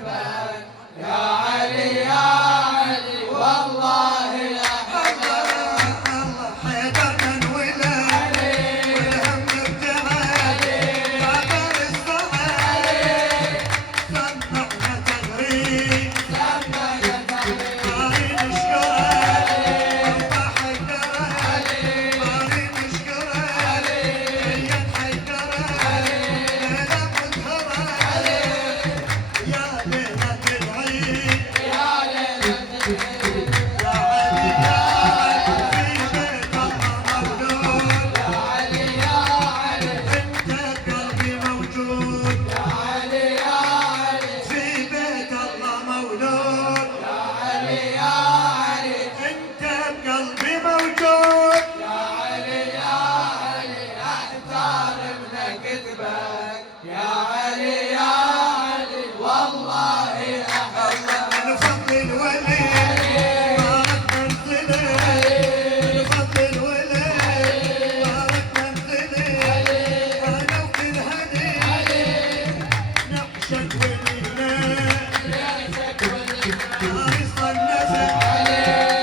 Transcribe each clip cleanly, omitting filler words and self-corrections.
كتبك يا علي يا علي والله أحبك. الله حيدر من ولد والهم ابتعد عبر الصعد سمعنا تغريد ماري نشكره الله حيدره ماري نشكره هي حيدره ليلة مدهره يا ليلة العيد يا ليلة العيد يا علي يا علي في بيت الله مولود يا علي يا علي انت بقلبي موجود يا علي يا علي في بيت الله مولود يا علي يا علي انت بقلبي موجود يا علي يا علي احتار من كتبك يا علي يا علي والله احبك. من فضل الولي بارك منزلي من فضل الولي بارك منزلي انا وكل هدي نعشق ولينا مارس النسب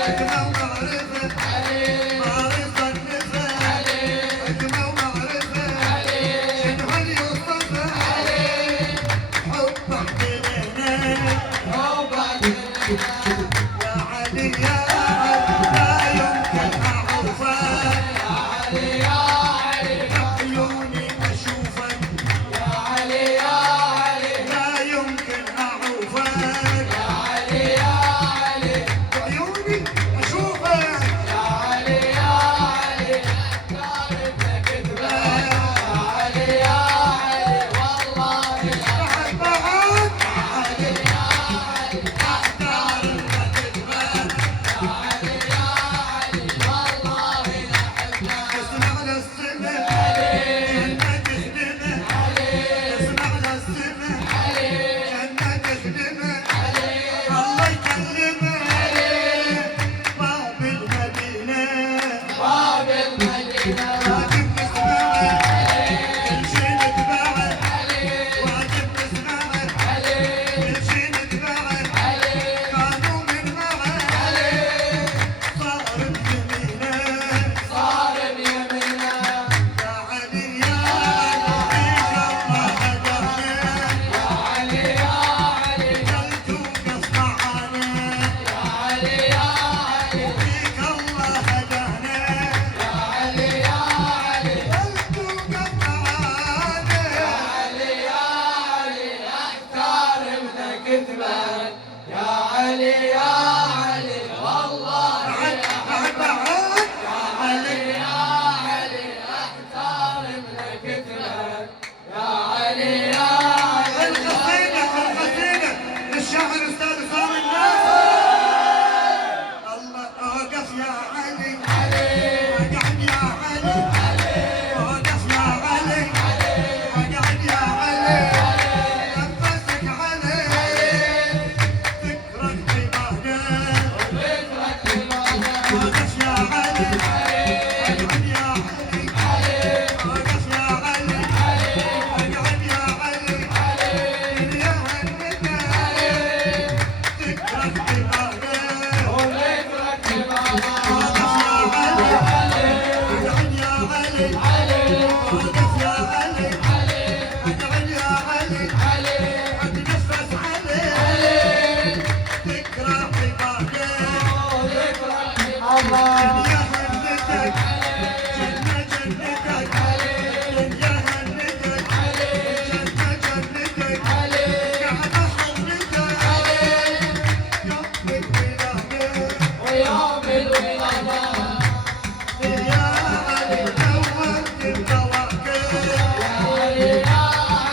حكمة ومعرفة مارس النسب حكمة ومعرفة شنو اليوصفة حبك إلينا حبك يا علي يا علي لا يمكن أعوفك يا علي يا علي عيوني أشوفك يا علي يا علي لا يمكن أعوفك يا علي يا علي عيوني أشوفك يا علي يا علي احتار من كتبك يا علي يا علي والله بعد بعد علي أحتار كتبك اسمع للسمع جنة تخدمه اسمع للسمع جنة تخدمه الله يكلمه باب المدينة باب المدينة واجب نسمعه كل شي نتبعه واجب نسمعه كل شي نتبعه كانوا من معه صار بيمينه صار بيمينه يا علي يا علي الله هدانا يا علي يا علي قلت وقف معانا يا علي يا علي فيك الله هدانا يا علي يا علي قلت وقف معانا يا علي يا علي احتار من كتبك يا علي يا علي والله بعد بعد يا علي يا علي احتار من كتبك يا علي يا علي القصيدة للشاعر أستاذ سامي الناصر الله أوقف يا علي وقعد يا علي أوقف يا علي وقعد يا علي نفسك علي فكرك عبادة فكرك عبادة أوقف يا علي وقعد يا علي أوقف يا علي وقعد يا علي يا هنينا فكرك عبادة وفكرك عبادة وقف يا علي وقعد يا علي وقف يا علي وقعد يا علي وتنفس علي فكرة عبادة وفكرك عبادة يا هنتك جنة جنتك يا هنتك جنة جنتك كعبة حضرتك يوم الولادة ويوم الولادة يا علي نورت الكواكب يا علي يا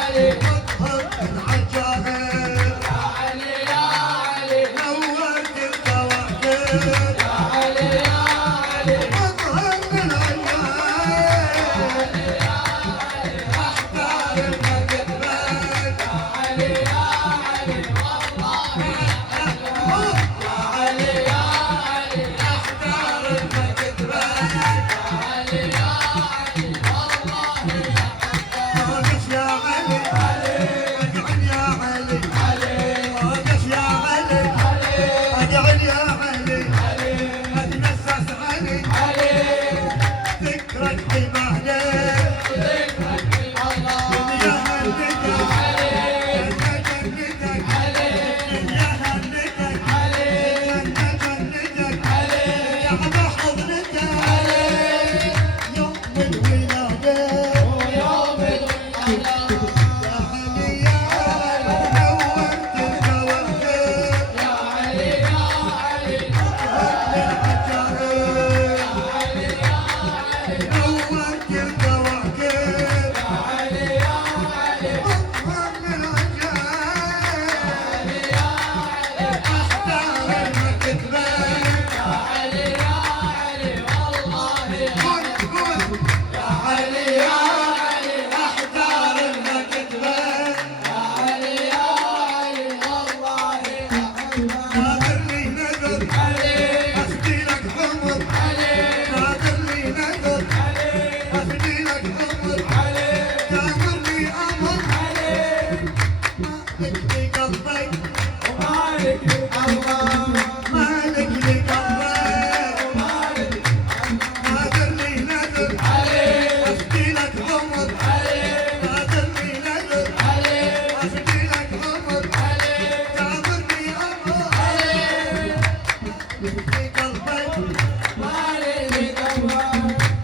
علي مظهر العجائب يا علي يا علي نورت الكواكب يا علي يا علي مظهر العجائب احتار المكتبات يا علي يا علي والله يا علي يا علي احتار المكتبات يا علي يا علي والله وقف يا علي وقعد يا علي قلبي ومالك لقلبك مالك لقلبي ومالك نادر لي نادر عليك افدي لك عمر عليك نادر لي نادر عليك افدي لك عمر عليك تعبرني عمر عليك لقلبي مالك لقلبك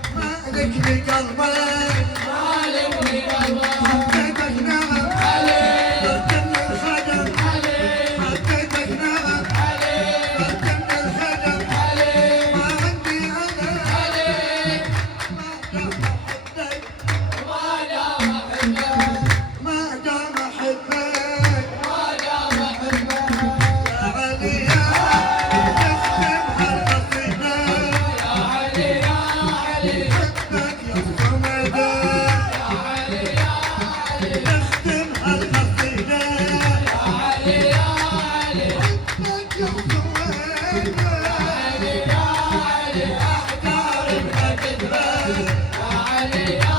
مالك لقلبي مالك لقلبك حبيتك نعم عليك تركني الخدم عليك حبيتك نعم عليك تركني الخدم عليك ما عندي انا عليك ما دام احبك ما دام أحبك يا علي يا تختم هالقصيدة يا علي يا علي حبك يا صمد يا علي يا علي تختم هالقصيدة يا علي يا علي حبك يا صمد علي يا علي أحجار الكتبة يا علي يا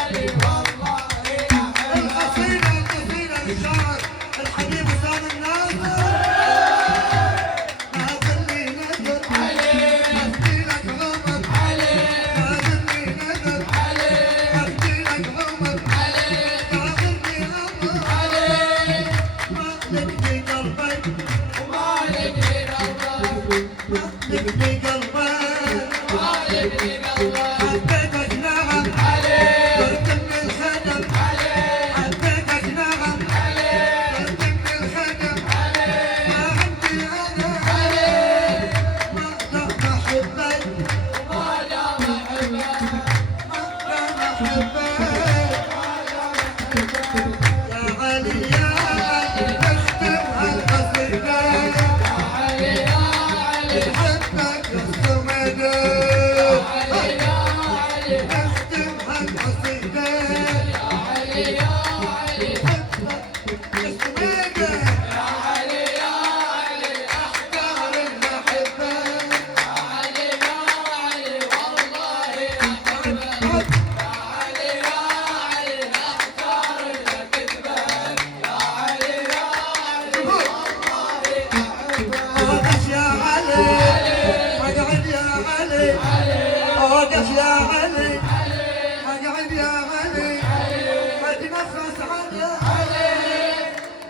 علي والله أحبك القصيدة للشاعر الحبيب وسام الناصر ناظر لي نذر عليك افدي لك عمر عليك ناظر لي نذر عليك افدي لك عمر عليك تعبرني عمر عليك مالك لقلبي ومالك لقلبك مالك لقلبي مالك لقلبك حبيتك نعم عليك تركني الخدم عليك حبيتك نعم عليك تركني الخدم عليك ما عندي انا عليك ما دام احبك وما دام أحبك ما دام احبك يا علي يا علي اختم هالقصيدة يا علي يا علي حبك يا صمد علي يا علي اختم هالقصيدة يا علي يا علي حبك يا صمد يا علي يا علي أحجار المحبة يا علي يا علي والله أحبك يا علي يا علي أحجار الكتبة يا علي يا علي والله أحبك اوقف يا علي اقعد يا علي اوقف يا علي اقعد يا علي اتنفس على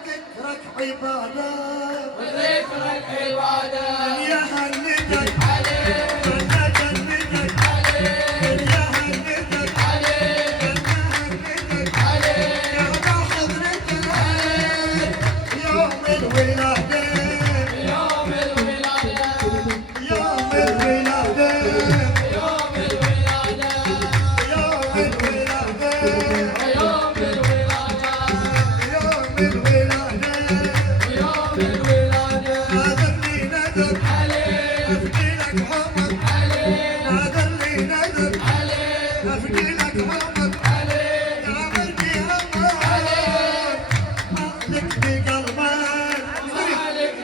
ذكرك عباده وذكرك عبادة يا هندك عليك انا جندك عليك يا هندك عليك انا هندك عليك يا حضرتك يوم الولاده